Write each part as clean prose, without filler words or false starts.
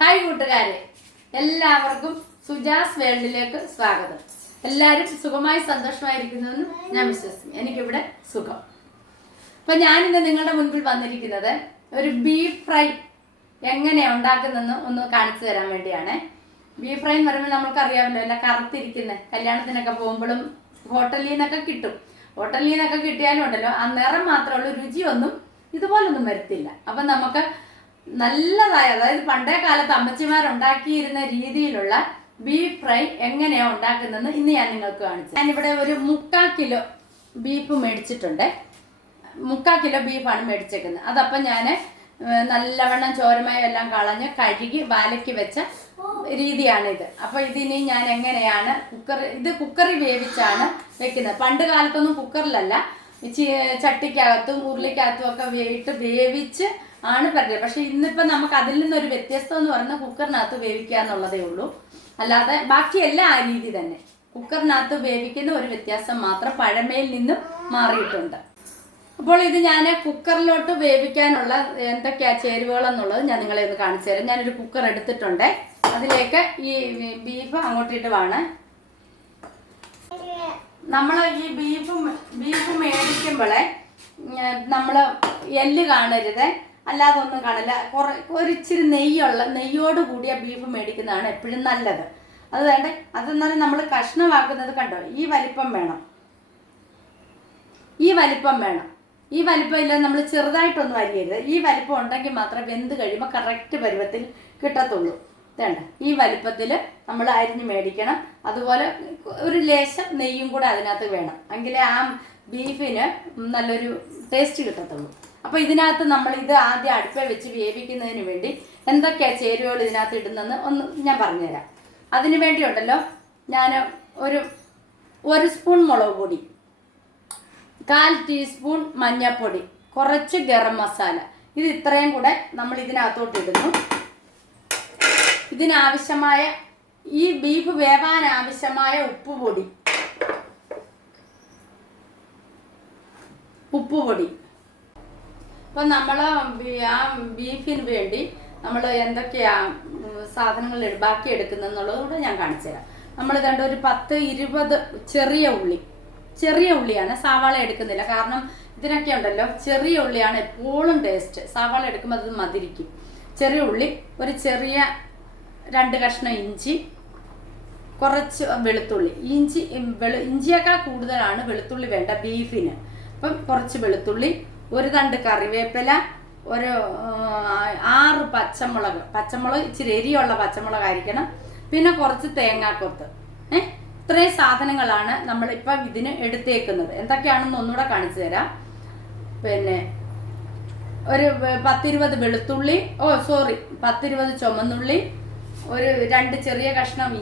Hi കൂട്ടുകാരെ, എല്ലാവർക്കും സുജാസ് വേൾഡിലേക്ക് സ്വാഗതം. എല്ലാവരും സുഖമായി സന്തോഷമായിരിക്കുന്നുവെന്ന് ഞാൻ വിശ്വസിക്കുന്നു. എനിക്കിവിടെ സുഖം. അപ്പം ഞാനിന്ന് നിങ്ങളുടെ മുൻപിൽ വന്നിരിക്കുന്നത് ഒരു ബീഫ് ഫ്രൈ എങ്ങനെയാണ് ഉണ്ടാക്കുന്നതെന്ന് ഒന്ന് കാണിച്ചു തരാൻ വേണ്ടിയാണ്. ബീഫ് ഫ്രൈ എന്ന് പറയുമ്പോൾ നമുക്കറിയാമല്ലോ, എല്ലാം കറുത്തിരിക്കുന്നത്. കല്യാണത്തിനൊക്കെ പോകുമ്പോഴും ഹോട്ടലിൽ നിന്നൊക്കെ കിട്ടും. ഹോട്ടലിൽ നിന്നൊക്കെ കിട്ടിയാലും ഉണ്ടല്ലോ, ആ നിറം മാത്രമുള്ള രുചിയൊന്നും ഇതുപോലൊന്നും വരത്തില്ല. അപ്പം നമുക്ക് നല്ലതായ, അതായത് പണ്ടേ കാലത്ത് അമ്മച്ചിമാരുണ്ടാക്കിയിരുന്ന രീതിയിലുള്ള ബീഫ് ഫ്രൈ എങ്ങനെയാണ് ഉണ്ടാക്കുന്നതെന്ന് ഇന്ന് ഞാൻ നിങ്ങൾക്ക് കാണിച്ചു. ഞാനിവിടെ ഒരു 3/4 കിലോ ബീഫ് മേടിച്ചിട്ടുണ്ട്. 3/4 കിലോ ബീഫാണ് മേടിച്ചേക്കുന്നത്. അതപ്പം ഞാൻ നല്ലവണ്ണം ചോരമയം എല്ലാം കളഞ്ഞ് കഴുകി വാലയ്ക്ക് വെച്ച രീതിയാണിത്. അപ്പോൾ ഇതിനി ഞാൻ എങ്ങനെയാണ് കുക്കറിൽ വേവിച്ചാണ് വെക്കുന്നത്. പണ്ട് കാലത്തൊന്നും കുക്കറിലല്ല, ചട്ടിക്കകത്തും ഉരുളിക്കകത്തും ഒക്കെ ഇട്ട് വേവിച്ച് ആണ് പറഞ്ഞത്. പക്ഷെ ഇന്നിപ്പോൾ നമുക്ക് അതിൽ നിന്നൊരു വ്യത്യസ്തം എന്ന് പറയുന്നത് കുക്കറിനകത്ത് വേവിക്കുക എന്നുള്ളതേ ഉള്ളൂ. അല്ലാതെ ബാക്കിയെല്ലാം ആ രീതി തന്നെ. കുക്കറിനകത്ത് വേവിക്കുന്ന ഒരു വ്യത്യാസം മാത്രം പഴമയിൽ നിന്നും മാറിയിട്ടുണ്ട്. അപ്പോൾ ഇത് ഞാൻ കുക്കറിലോട്ട് വേവിക്കാനുള്ള എന്തൊക്കെയാ ചേരുവകളെന്നുള്ളത് ഞാൻ നിങ്ങളെ ഒന്ന് കാണിച്ചു തരാം. ഞാനൊരു കുക്കർ എടുത്തിട്ടുണ്ട്. അതിലേക്ക് ഈ ബീഫ് അങ്ങോട്ടിട്ട് വേണം. നമ്മൾ ഈ ബീഫ് മേടിക്കുമ്പോഴേ നമ്മൾ എല്ല് കാണരുത്, അല്ലാതെ ഒന്നും കാണില്ല. ഒരിച്ചിരി നെയ്യോട് കൂടിയ ബീഫ് മേടിക്കുന്നതാണ് എപ്പോഴും നല്ലത്. അത് വേണ്ട, അതെന്നാലും നമ്മൾ കഷ്ണമാക്കുന്നത് കണ്ടോ, ഈ വലിപ്പം വേണം. ഈ വലിപ്പം ഇല്ലാതെ നമ്മൾ ചെറുതായിട്ടൊന്നും അരിയരുത്. ഈ വലിപ്പം ഉണ്ടെങ്കിൽ മാത്രമേ വെന്ത് കഴിയുമ്പോൾ കറക്റ്റ് പരുവത്തിൽ കിട്ടത്തുള്ളൂ. വേണ്ട, ഈ വലിപ്പത്തിൽ നമ്മൾ അരിഞ്ഞ് മേടിക്കണം. അതുപോലെ ഒരു ലേശം നെയ്യും കൂടെ അതിനകത്ത് വേണം, എങ്കിലേ ആ ബീഫിന് നല്ലൊരു ടേസ്റ്റ് കിട്ടത്തുള്ളൂ. അപ്പോൾ ഇതിനകത്ത് നമ്മൾ ഇത് ആദ്യം അടുപ്പിൽ വെച്ച് വേവിക്കുന്നതിന് വേണ്ടി എന്തൊക്കെയാണ് ചേരുവകൾ ഇതിനകത്ത് ഇടുന്നതെന്ന് ഒന്ന് ഞാൻ പറഞ്ഞുതരാം. അതിന് വേണ്ടി ഉണ്ടല്ലോ, ഞാൻ ഒരു സ്പൂൺ മുളക് പൊടി, 1/4 ടീസ്പൂൺ മഞ്ഞൾപ്പൊടി, കുറച്ച് ഗരം മസാല, ഇത് ഇത്രയും കൂടെ നമ്മൾ ഇതിനകത്തോട്ട് ഇടുന്നു. ഇതിനാവശ്യമായ, ഈ ബീഫ് വേവാൻ ആവശ്യമായ ഉപ്പുപൊടി അപ്പം നമ്മൾ ആ ബീഫിന് വേണ്ടി നമ്മൾ എന്തൊക്കെയാ സാധനങ്ങൾ ബാക്കി എടുക്കുന്നതെന്നുള്ളത് കൂടെ ഞാൻ കാണിച്ചു തരാം. നമ്മൾ ഇതേണ്ട ഒരു 10-20 ചെറിയ ഉള്ളിയാണ്. സവാള എടുക്കുന്നില്ല, കാരണം ഇതിനൊക്കെ ഉണ്ടല്ലോ ചെറിയ ഉള്ളിയാണ് എപ്പോഴും ടേസ്റ്റ്. സവാള എടുക്കുമ്പോൾ അത് മതിരിക്കും. ചെറിയ ഉള്ളി, ഒരു ചെറിയ 2 കഷ്ണം ഇഞ്ചി, കുറച്ച് വെളുത്തുള്ളി. ഇഞ്ചിയേക്കാൾ കൂടുതലാണ് വെളുത്തുള്ളി വേണ്ട ബീഫിന്. അപ്പം കുറച്ച് വെളുത്തുള്ളി, ഒരു തണ്ട് കറിവേപ്പില, ഒരു 6 പച്ചമുളക് ഇച്ചിരി എരിയുള്ള പച്ചമുളകായിരിക്കണം, പിന്നെ കുറച്ച് തേങ്ങാക്കൊത്ത്. ഇത്രയും സാധനങ്ങളാണ് നമ്മളിപ്പം ഇതിന് എടുത്തേക്കുന്നത്. എന്തൊക്കെയാണെന്ന് ഒന്നുകൂടെ കാണിച്ചു തരാം. പിന്നെ ഒരു 10-20 വെളുത്തുള്ളി, 10-20 ചുമന്നുള്ളി, ഒരു 2 ചെറിയ കഷ്ണം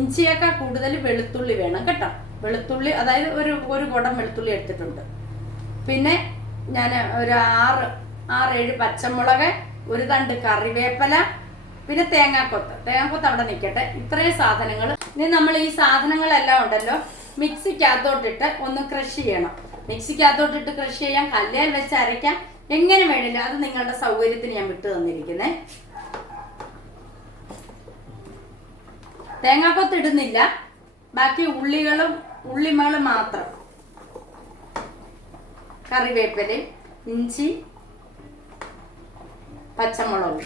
ഇഞ്ചിയേക്കാൾ കൂടുതൽ വെളുത്തുള്ളി വേണം കേട്ടോ. വെളുത്തുള്ളി, അതായത് ഒരു കുടം വെളുത്തുള്ളി എടുത്തിട്ടുണ്ട്. പിന്നെ ഞാൻ ഒരു 6-7 പച്ചമുളക്, ഒരു തണ്ട് കറിവേപ്പില, പിന്നെ തേങ്ങാക്കൊത്ത് അവിടെ നിൽക്കട്ടെ. ഇത്രയും സാധനങ്ങൾ. ഇനി നമ്മൾ ഈ സാധനങ്ങളെല്ലാം ഉണ്ടല്ലോ മിക്സിക്കകത്തോട്ടിട്ട് ഒന്ന് ക്രഷ് ചെയ്യണം. മിക്സിക്കകത്തോട്ടിട്ട് ക്രഷ് ചെയ്യാൻ, കല്ലേൽ വെച്ച് അരയ്ക്കാം, എങ്ങനെ വേണില്ല. അത് നിങ്ങളുടെ സൗകര്യത്തിന് ഞാൻ വിട്ടു തന്നിരിക്കുന്നേ. തേങ്ങാക്കൊത്ത് ഇടുന്നില്ല, ബാക്കി ഉള്ളിമകളും മാത്രം. കറിവേപ്പിലയും ഇഞ്ചി, പച്ചമുളകും.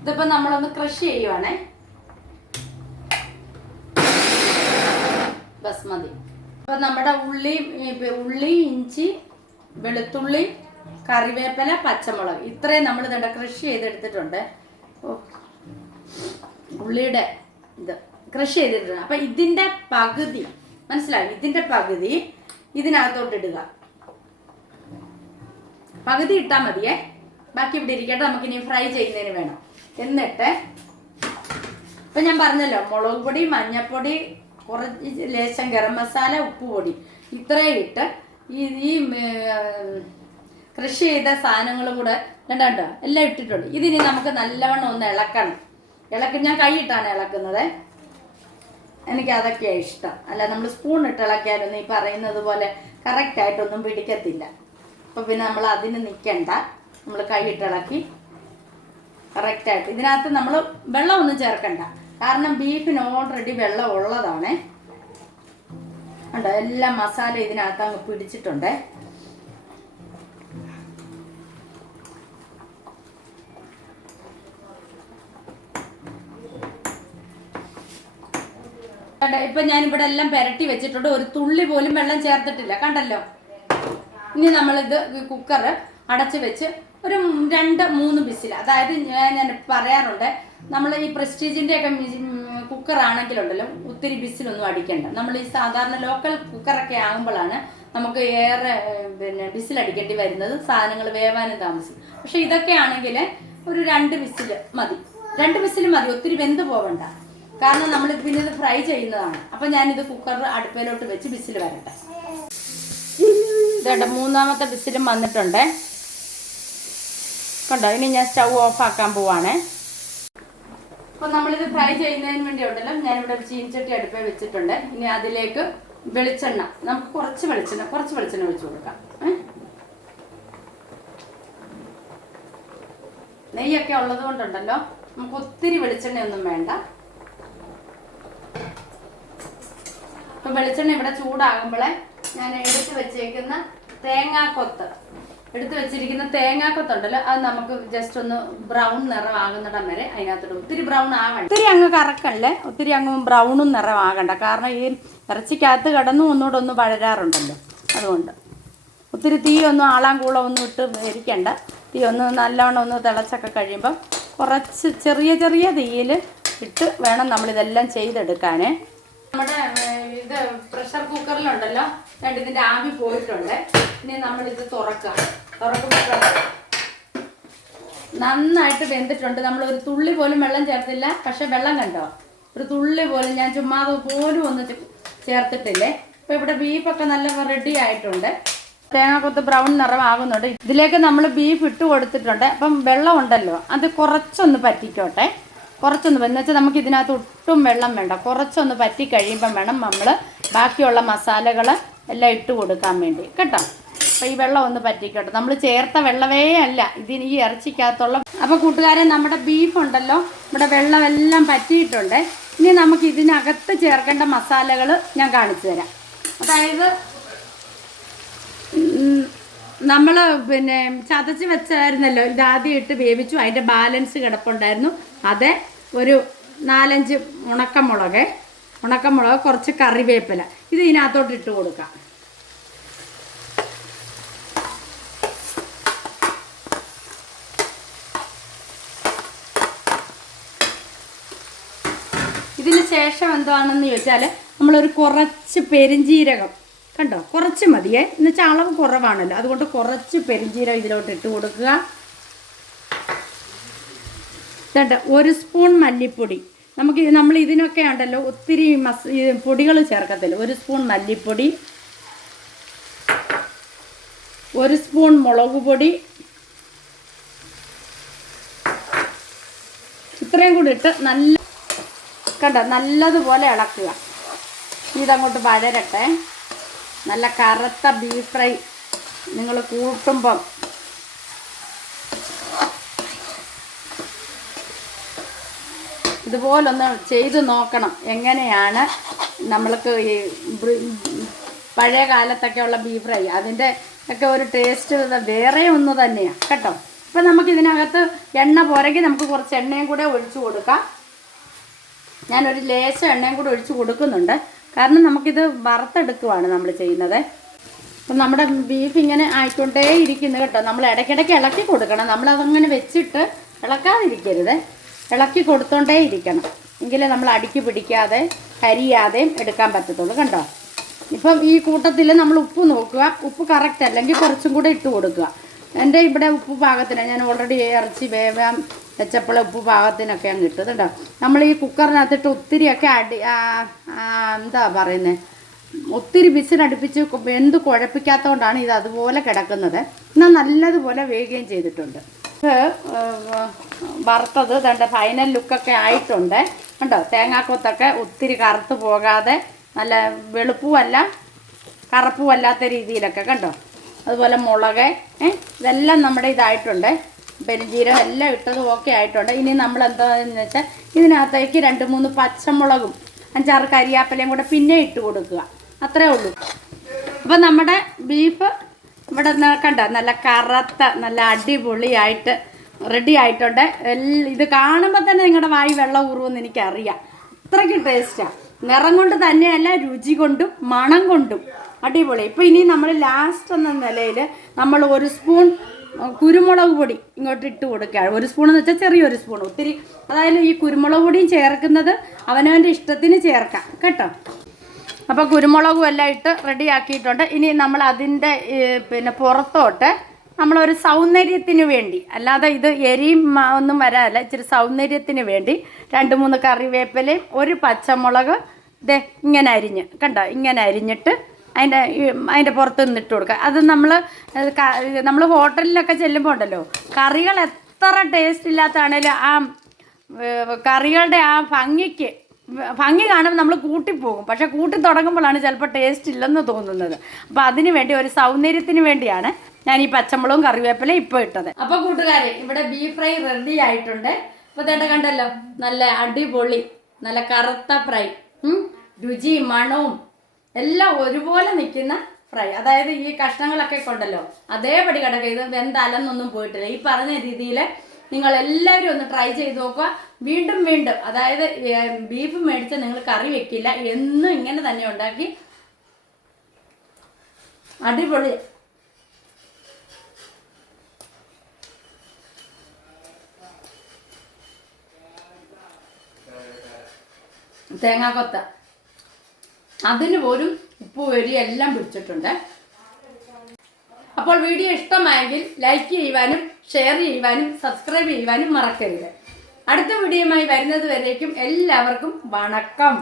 ഇതിപ്പോ നമ്മളൊന്ന് ക്രഷ് ചെയ്യുവാണേ. ബസ്മതി. അപ്പൊ നമ്മുടെ ഉള്ളി, ഇഞ്ചി, വെളുത്തുള്ളി, കറിവേപ്പില, പച്ചമുളക്, ഇത്രയും നമ്മൾ ഇതുണ്ട് ക്രഷ് ചെയ്തെടുത്തിട്ടുണ്ട്. ഉള്ളിയുടെ ഇത് ക്രഷ് ചെയ്തിട്ടുണ്ട്. അപ്പൊ ഇതിന്റെ പകുതി മനസ്സിലായി, ഇതിന്റെ പകുതി ഇതിനകത്തോട്ട് ഇടുക. പകുതി ഇട്ടാൽ മതിയേ, ബാക്കി ഇവിടെ ഇരിക്കട്ടെ, നമുക്കിനി ഫ്രൈ ചെയ്യുന്നതിന് വേണം. എന്നിട്ട് ഇപ്പൊ ഞാൻ പറഞ്ഞല്ലോ, മുളക് പൊടി, മഞ്ഞൾപ്പൊടി, കുറച്ച് ലേശം ഗരം മസാല, ഉപ്പുപൊടി, ഇത്രയും ഇട്ട് ഈ കൃഷി ചെയ്ത സാധനങ്ങളും കൂടെ കണ്ടോ എല്ലാം ഇട്ടിട്ടുണ്ട്. ഇതിനി നമുക്ക് നല്ലവണ്ണം ഒന്ന് ഇളക്കണം. ഞാൻ കൈയിട്ടാണ് ഇളക്കുന്നത്. എനിക്ക് അതൊക്കെയാണ് ഇഷ്ടം. അല്ല, നമ്മൾ സ്പൂൺ ഇട്ട് ഇളക്കിയാലൊന്നും ഈ പറയുന്നത് പോലെ കറക്റ്റായിട്ടൊന്നും പിടിക്കത്തില്ല. അപ്പോൾ പിന്നെ നമ്മൾ അതിന് നിൽക്കണ്ട. നമ്മൾ കൈയിട്ടിളക്കി കറക്റ്റായിട്ട്. ഇതിനകത്ത് നമ്മൾ വെള്ളമൊന്നും ചേർക്കണ്ട, കാരണം ബീഫിന് ഓൾറെഡി വെള്ളം ഉള്ളതാണ്. കണ്ടോ, എല്ലാ മസാല ഇതിനകത്ത് അങ്ങ് പിടിച്ചിട്ടുണ്ട്. ഇപ്പൊ ഞാൻ ഇവിടെ എല്ലാം പെരട്ടി വെച്ചിട്ടുണ്ട്, ഒരു തുള്ളി പോലും വെള്ളം ചേർത്തിട്ടില്ല, കണ്ടല്ലോ. ഇനി നമ്മളിത് കുക്കർ അടച്ച് വെച്ച് ഒരു 2-3 വിസിൽ, അതായത് ഞാൻ പറയാറുണ്ട്, നമ്മൾ ഈ പ്രസ്റ്റീജിന്റെ ഒക്കെ കുക്കർ ആണെങ്കിലുണ്ടല്ലോ ഒത്തിരി വിസിലൊന്നും അടിക്കണ്ട. നമ്മൾ ഈ സാധാരണ ലോക്കൽ കുക്കറൊക്കെ ആകുമ്പോഴാണ് നമുക്ക് ഏറെ വിസിലടിക്കേണ്ടി വരുന്നത്, സാധനങ്ങൾ വേവാനും താമസിക്കും. പക്ഷെ ഇതൊക്കെ ആണെങ്കിൽ ഒരു 2 വിസിൽ മതി, 2 വിസിൽ മതി, ഒത്തിരി വെന്ത് പോവണ്ട. കാരണം നമ്മൾ പിന്നെ ഇത് ഫ്രൈ ചെയ്യുന്നതാണ്. അപ്പം ഞാനിത് കുക്കർ അടുപ്പയിലോട്ട് വെച്ച് വിസിൽ വരട്ടെ. ഇതേണ്ട 3ാമത്തെ വിസിലും വന്നിട്ടുണ്ട്, കണ്ടോ. ഇനി ഞാൻ സ്റ്റൗ ഓഫ് ആക്കാൻ പോവാണേ. അപ്പോൾ നമ്മളിത് ഫ്രൈ ചെയ്യുന്നതിന് വേണ്ടി ഉണ്ടല്ലോ, ഞാനിവിടെ ചീനിച്ചട്ടി അടുപ്പേ വെച്ചിട്ടുണ്ട്. ഇനി അതിലേക്ക് വെളിച്ചെണ്ണ, നമുക്ക് കുറച്ച് വെളിച്ചെണ്ണ ഒഴിച്ചു കൊടുക്കാം. നെയ്യൊക്കെ ഉള്ളത് കൊണ്ടുണ്ടല്ലോ നമുക്ക് ഒത്തിരി വെളിച്ചെണ്ണയൊന്നും വേണ്ട. ഇപ്പം വെളിച്ചെണ്ണ ഇവിടെ ചൂടാകുമ്പോഴേ ഞാൻ എടുത്ത് വെച്ചിരിക്കുന്ന തേങ്ങാക്കൊത്തുണ്ടല്ലോ, അത് നമുക്ക് ജസ്റ്റ് ഒന്ന് ബ്രൗൺ നിറം ആകുന്നിടം വരെ അതിനകത്തോട്ട്, ഒത്തിരി ബ്രൗൺ ആകണ്ട, ഒത്തിരി അങ്ങ് കറക്കല്ലേ, ഒത്തിരി അങ്ങ് ബ്രൗണും നിറം ആകണ്ട. കാരണം ഈ ഇറച്ചിക്കകത്ത് കിടന്നും ഒന്നുകൂടെ ഒന്ന് വഴരാറുണ്ടല്ലോ, അതുകൊണ്ട് ഒത്തിരി തീ ഒന്നും ആളാങ്കൂളമൊന്നും ഇട്ട് ഇരിക്കണ്ട. തീ ഒന്ന് നല്ലവണ്ണം ഒന്ന് തിളച്ചൊക്കെ കഴിയുമ്പം കുറച്ച് ചെറിയ തീയിൽ ഇട്ട് വേണം നമ്മളിതെല്ലാം ചെയ്തെടുക്കാനേ. നമ്മുടെ ഇത് പ്രഷർ കുക്കറിലുണ്ടല്ലോ ഇതിൻ്റെ ആവി പോയിട്ടുണ്ട്. ഇനി നമ്മളിത് തുറക്കുമ്പോൾ നന്നായിട്ട് വെന്തിട്ടുണ്ട്. നമ്മൾ ഒരു തുള്ളി പോലും വെള്ളം ചേർത്തില്ല, പക്ഷെ വെള്ളം കണ്ടോ, ഒരു തുള്ളി പോലും ഞാൻ ചുമ്മാതെ പോലും ഒന്ന് ചേർത്തിട്ടില്ലേ. ഇപ്പം ഇവിടെ ബീഫൊക്കെ നല്ല റെഡി ആയിട്ടുണ്ട്, തേങ്ങാക്കൊത്ത് ബ്രൗൺ നിറമാകുന്നുണ്ട്. ഇതിലേക്ക് നമ്മൾ ബീഫ് ഇട്ട് കൊടുത്തിട്ടുണ്ട്. അപ്പം വെള്ളം ഉണ്ടല്ലോ അത് കുറച്ചൊന്ന് പറ്റിക്കോട്ടെ, എന്ന് വെച്ചാൽ നമുക്ക് ഇതിനകത്ത് ഒട്ടും വെള്ളം വേണ്ട. കുറച്ചൊന്ന് പറ്റി കഴിയുമ്പം വേണം നമ്മൾ ബാക്കിയുള്ള മസാലകൾ എല്ലാം ഇട്ട് കൊടുക്കാൻ വേണ്ടി, കേട്ടോ. അപ്പോൾ ഈ വെള്ളം ഒന്ന് പറ്റിക്കോട്ടെ, നമ്മൾ ചേർത്ത വെള്ളമേ അല്ല ഇതിന് ഈ ഇറച്ചിക്കകത്തുള്ള. അപ്പോൾ കൂട്ടുകാരെ, നമ്മുടെ ബീഫ് ഉണ്ടല്ലോ, നമ്മുടെ വെള്ളമെല്ലാം പറ്റിയിട്ടുണ്ട്. ഇനി നമുക്ക് ഇതിനകത്ത് ചേർക്കേണ്ട മസാലകൾ ഞാൻ കാണിച്ചു തരാം. അതായത് നമ്മൾ ചതച്ച് വെച്ചായിരുന്നല്ലോ, ഇതാദ്യം ഇട്ട് വേവിച്ചു, അതിൻ്റെ ബാലൻസ് കിടപ്പുണ്ടായിരുന്നു. അത് ഒരു 4-5 ഉണക്കമുളക്, കുറച്ച് കറിവേപ്പില, ഇത് ഇതിനകത്തോട്ട് ഇട്ട് കൊടുക്കാം. ഇതിന് ശേഷം എന്താണെന്ന് ചോദിച്ചാൽ നമ്മളൊരു കുറച്ച് പെരിഞ്ജീരകം, കണ്ടോ, കുറച്ച് മതിയേ, എന്നുവെച്ചാൽ അളവ് കുറവാണല്ലോ, അതുകൊണ്ട് കുറച്ച് പെരിഞ്ജീരകം ഇതിലോട്ട് ഇട്ട് കൊടുക്കുക. 1 സ്പൂൺ മല്ലിപ്പൊടി, നമ്മൾ ഇതിനൊക്കെ ഉണ്ടല്ലോ ഒത്തിരി പൊടികൾ ചേർക്കത്തില്ല. 1 സ്പൂൺ മല്ലിപ്പൊടി, 1 സ്പൂൺ മുളക് പൊടി, ഇത്രയും കൂടി ഇട്ട് നല്ലതുപോലെ ഇളക്കുക. ഇതങ്ങോട്ട് വഴരട്ടെ. നല്ല കറുത്ത ബീഫ് ഫ്രൈ നിങ്ങൾ കൂട്ടുമ്പം ഇതുപോലൊന്ന് ചെയ്ത് നോക്കണം, എങ്ങനെയാണ് നമ്മൾക്ക് ഈ പഴയ കാലത്തൊക്കെ ഉള്ള ബീഫ് ഫ്രൈ, അതിൻ്റെ ഒക്കെ ഒരു ടേസ്റ്റ് വേറെ ഒന്ന് തന്നെയാണ്, കേട്ടോ. ഇപ്പം നമുക്കിതിനകത്ത് എണ്ണ പോരെങ്കിൽ നമുക്ക് കുറച്ച് എണ്ണയും കൂടെ ഒഴിച്ചു കൊടുക്കാം. ഞാനൊരു ലേശം എണ്ണയും കൂടെ ഒഴിച്ച് കൊടുക്കുന്നുണ്ട്, കാരണം നമുക്കിത് വറുത്തെടുക്കുവാണ് നമ്മൾ ചെയ്യുന്നത്. അപ്പം നമ്മുടെ ബീഫ് ഇങ്ങനെ ആയിക്കൊണ്ടേ ഇരിക്കുന്നു, കേട്ടോ. നമ്മൾ ഇടയ്ക്കിടയ്ക്ക് ഇളക്കി കൊടുക്കണം, നമ്മളതങ്ങനെ വെച്ചിട്ട് ഇളക്കാതിരിക്കരുത്, ഇളക്കി കൊടുത്തോണ്ടേ ഇരിക്കണം, എങ്കിലേ നമ്മൾ അടിക്ക് പിടിക്കാതെ കരിയാതെയും എടുക്കാൻ പറ്റത്തുള്ളൂ, കണ്ടോ. ഇപ്പം ഈ കൂട്ടത്തിൽ നമ്മൾ ഉപ്പ് നോക്കുക, ഉപ്പ് കറക്റ്റ് അല്ലെങ്കിൽ കുറച്ചും കൂടെ ഇട്ട് കൊടുക്കുക. എൻ്റെ ഇവിടെ ഉപ്പ് പാകത്തിനാണ്, ഞാൻ ഓൾറെഡി ഇറച്ചി വേവാൻ വെച്ചപ്പോൾ ഉപ്പ് പാകത്തിനൊക്കെ അങ്ങ് ഇട്ടത്, കേട്ടോ. നമ്മൾ ഈ കുക്കറിനകത്തിട്ട് ഒത്തിരിയൊക്കെ എന്താ പറയുന്നത്, ഒത്തിരി വിസിലടുപ്പിച്ച് വെന്ത് കുഴപ്പിക്കാത്തതുകൊണ്ടാണ് ഇത് അതുപോലെ കിടക്കുന്നത്. എന്നാൽ നല്ലതുപോലെ വേകുകയും ചെയ്തിട്ടുണ്ട്. വറുത്തത് തൻ്റെ ഫൈനൽ ലുക്കൊക്കെ ആയിട്ടുണ്ട്, കണ്ടോ. തേങ്ങാക്കൊത്തൊക്കെ ഒത്തിരി കറുത്ത് പോകാതെ നല്ല വെളുപ്പുമല്ല കറുപ്പുമല്ലാത്ത രീതിയിലൊക്കെ, കണ്ടോ. അതുപോലെ മുളക് ഇതെല്ലാം നമ്മുടെ ഇതായിട്ടുണ്ട്. പെരുംജീരകം എല്ലാം ഇട്ടത് ഓക്കെ ആയിട്ടുണ്ട്. ഇനി നമ്മൾ എന്താണെന്ന് വെച്ചാൽ ഇതിനകത്തേക്ക് 2-3 പച്ചമുളകും 5-6 കരിയാപ്പിലയും കൂടെ പിന്നെ ഇട്ട് കൊടുക്കുക. അത്രേ ഉള്ളൂ. അപ്പോൾ നമ്മുടെ ബീഫ് ഇവിടെ കണ്ട നല്ല കറുത്ത നല്ല അടിപൊളിയായിട്ട് റെഡി ആയിട്ടുണ്ട്. ഇത് കാണുമ്പോൾ തന്നെ നിങ്ങളുടെ വായി വെള്ളം ഊറുമെന്ന് എനിക്കറിയാം. അത്രയ്ക്കും ടേസ്റ്റാണ്. നിറം കൊണ്ട് തന്നെയല്ല, രുചി കൊണ്ടും മണം കൊണ്ടും അടിപൊളി. ഇപ്പോൾ ഇനി നമ്മൾ ലാസ്റ്റ് എന്ന നിലയിൽ നമ്മൾ 1 സ്പൂൺ കുരുമുളക് പൊടി ഇങ്ങോട്ട് ഇട്ട് കൊടുക്കുകയാണ്. 1 സ്പൂൺ എന്ന് വെച്ചാൽ ചെറിയൊരു സ്പൂൺ. ഒത്തിരി അതായത് ഈ കുരുമുളക് പൊടിയും ചേർക്കുന്നത് അവനവൻ്റെ ഇഷ്ടത്തിന് ചേർക്കാം കേട്ടോ. അപ്പോൾ കുരുമുളകും എല്ലാം ഇട്ട് റെഡി ആക്കിയിട്ടുണ്ട്. ഇനി നമ്മൾ അതിൻ്റെ പിന്നെ പുറത്തോട്ട് നമ്മളൊരു സൗന്ദര്യത്തിന് വേണ്ടി, അല്ലാതെ ഇത് എരിയും ഒന്നും വരാനല്ല, ഇച്ചിരി സൗന്ദര്യത്തിന് വേണ്ടി 2-3 കറിവേപ്പിലയും 1 പച്ചമുളക് ഇങ്ങനെ അരിഞ്ഞ് കണ്ടോ, ഇങ്ങനെ അരിഞ്ഞിട്ട് അതിൻ്റെ പുറത്ത് നിന്നിട്ട് കൊടുക്കുക. അത് നമ്മൾ ഹോട്ടലിലൊക്കെ ചെല്ലുമ്പോൾ ഉണ്ടല്ലോ, കറികൾ എത്ര ടേസ്റ്റ് ഇല്ലാത്തതാണേലും ആ കറികളുടെ ആ ഭംഗി കാണുമ്പോൾ നമ്മൾ കൂട്ടിപ്പോകും. പക്ഷെ കൂട്ടി തുടങ്ങുമ്പോഴാണ് ചിലപ്പോൾ ടേസ്റ്റ് ഇല്ലെന്ന് തോന്നുന്നത്. അപ്പോൾ അതിന് വേണ്ടി ഒരു സൗന്ദര്യത്തിന് വേണ്ടിയാണ് ഞാൻ ഈ പച്ചമുളകും കറിവേപ്പിലയും ഇപ്പോൾ ഇട്ടത്. അപ്പോൾ കൂട്ടുകാരെ, ഇവിടെ ബീഫ് ഫ്രൈ റെഡി ആയിട്ടുണ്ട്. അപ്പോൾ ഇതേണ്ട കണ്ടല്ലോ, നല്ല അടിപൊളി നല്ല കറുത്ത ഫ്രൈ, രുചിയും മണവും എല്ലാം ഒരുപോലെ നിൽക്കുന്ന ഫ്രൈ. അതായത് ഈ കഷ്ണങ്ങളൊക്കെ കൊണ്ടല്ലോ അതേപടി കിടക്കുക. ഇത് വെന്തലന്നൊന്നും പോയിട്ടില്ല. ഈ പറഞ്ഞ രീതിയിൽ നിങ്ങൾ എല്ലാവരും ഒന്ന് ട്രൈ ചെയ്ത് നോക്കുക. വീണ്ടും വീണ്ടും, അതായത് ബീഫ് മേടിച്ച് നിങ്ങൾ കറി വെക്കില്ല, എന്നും ഇങ്ങനെ തന്നെ ഉണ്ടാക്കി അടിപൊളി. തേങ്ങാക്കൊത്ത അതിന് പോലും ഉപ്പ് വരി എല്ലാം പിടിച്ചിട്ടുണ്ട്. അപ്പോൾ വീഡിയോ ഇഷ്ടമായെങ്കിൽ ലൈക്ക് ചെയ്യുവാനും ഷെയർ ചെയ്യുവാനും സബ്സ്ക്രൈബ് ചെയ്യുവാനും മറക്കരുത്. അടുത്ത വീഡിയോയുമായി വരുന്നത് വരേക്കും എല്ലാവർക്കും വണക്കം.